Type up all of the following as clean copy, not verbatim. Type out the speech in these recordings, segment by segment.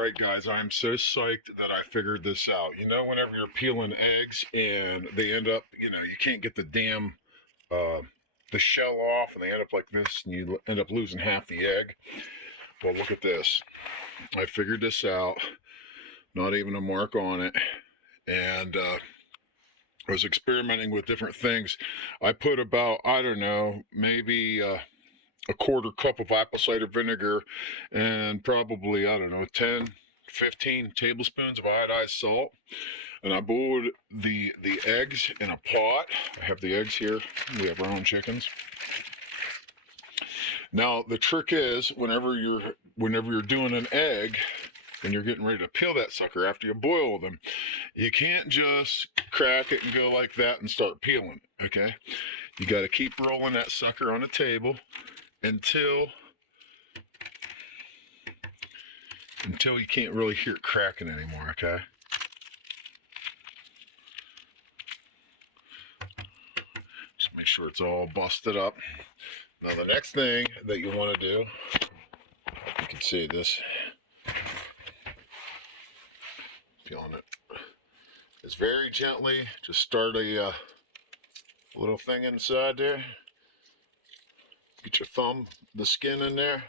Alright guys, I am so psyched that I figured this out. You know, whenever you're peeling eggs and they end up, you can't get the damn, the shell off and they end up like this and you end up losing half the egg. Well, look at this. I figured this out, not even a mark on it, and I was experimenting with different things. I put about, I don't know, maybe a quarter cup of apple cider vinegar and probably, I don't know, 10, 15 tablespoons of iodized salt. And I boiled the eggs in a pot. I have the eggs here. We have our own chickens. Now the trick is, whenever you're doing an egg, when you're getting ready to peel that sucker after you boil them, you can't just crack it and go like that and start peeling, okay? You got to keep rolling that sucker on the table until you can't really hear it cracking anymore, okay? Just make sure it's all busted up. Now the next thing that you want to do, you can see this, peeling it, is very gently just start a little thing inside there. Get your thumb, the skin in there,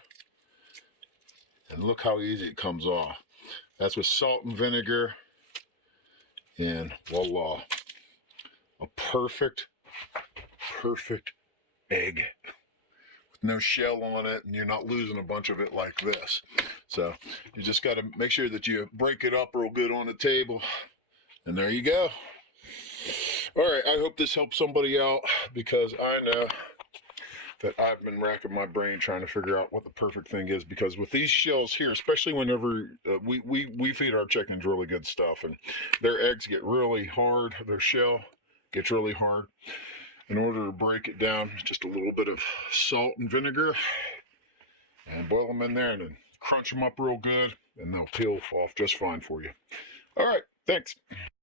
and look how easy it comes off. That's with salt and vinegar, and voila, a perfect egg with no shell on it, and you're not losing a bunch of it like this. So you just got to make sure that you break it up real good on the table, and there you go. All right, I hope this helps somebody out, because I know that I've been racking my brain trying to figure out what the perfect thing is, because with these shells here, especially whenever we feed our chickens really good stuff, and their eggs get really hard, their shell gets really hard. In order to break it down, just a little bit of salt and vinegar, and boil them in there, and then crunch them up real good, and they'll peel off just fine for you. All right, thanks.